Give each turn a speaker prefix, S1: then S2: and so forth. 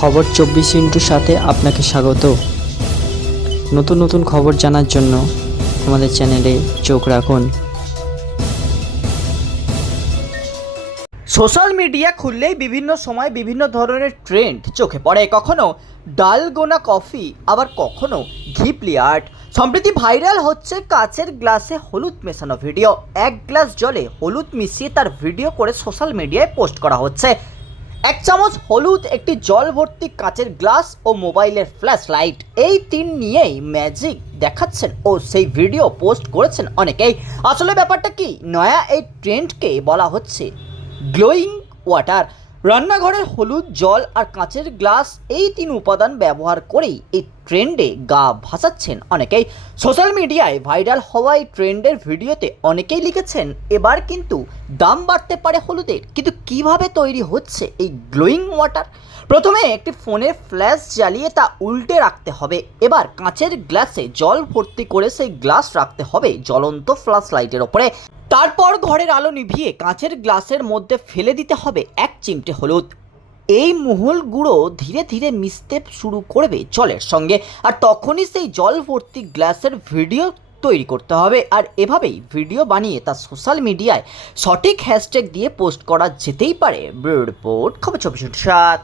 S1: খবর চব্বিশ ইন্টুর সাথে আপনাকে স্বাগত। নতুন নতুন খবর জানার জন্য আমাদের চ্যানেলে চোখ রাখুন।
S2: সোশ্যাল মিডিয়া খুললেই বিভিন্ন সময় বিভিন্ন ধরনের ট্রেন্ড চোখে পড়ে। কখনো ডালগোনা কফি, আবার কখনো ঘিপলি আর্ট সম্প্রতি ভাইরাল হচ্ছে কাচের গ্লাসে হলুদ মেশানো ভিডিও। এক গ্লাস জলে হলুদ মিশিয়ে তার ভিডিও করে সোশ্যাল মিডিয়ায় পোস্ট করা হচ্ছে। এক চামচ হলুদ, একটি জল ভর্তি কাচের গ্লাস ও মোবাইলের ফ্ল্যাশ লাইট এই তিন নিয়েই ম্যাজিক দেখাচ্ছেন ও সেই ভিডিও পোস্ট করেছেন অনেকেই। আসলে ব্যাপারটা কি? নয়া এই ট্রেন্ডকে বলা হচ্ছে গ্লোয়িং ওয়াটার। রান্নাঘরের হলুদ, জল আর কাঁচের গ্লাস, এই তিন উপাদান ব্যবহার করেই এই ট্রেন্ডে গা ভাসাচ্ছেন অনেকেই। সোশ্যাল মিডিয়ায় ভাইরাল হওয়া এই ট্রেন্ডের ভিডিওতে অনেকেই লিখেছেন, এবার কিন্তু দাম বাড়তে পারে হলুদের, কিন্তু কীভাবে তৈরি হচ্ছে এই গ্লোয়িং ওয়াটার? প্রথমে একটি ফোনের ফ্ল্যাশ জ্বালিয়ে তা উল্টে রাখতে হবে। এবার কাঁচের গ্লাসে জল ভর্তি করে সেই গ্লাস রাখতে হবে জ্বলন্ত ফ্ল্যাশ লাইটের ওপরে। তারপর ঘরের আলো নিভিয়ে কাঁচের গ্লাসের মধ্যে ফেলে দিতে হবে এক চিমটে হলুদ। এই মহল গুঁড়ো ধীরে ধীরে মিশতে শুরু করবে জলের সঙ্গে, আর তখনই সেই জল ভর্তি গ্লাসের ভিডিও তৈরি করতে হবে। আর এভাবেই ভিডিও বানিয়ে তা সোশ্যাল মিডিয়ায় সঠিক হ্যাশট্যাগ দিয়ে পোস্ট করা যেতেই পারে। রিপোর্ট, খবর চব্বিশ সাত।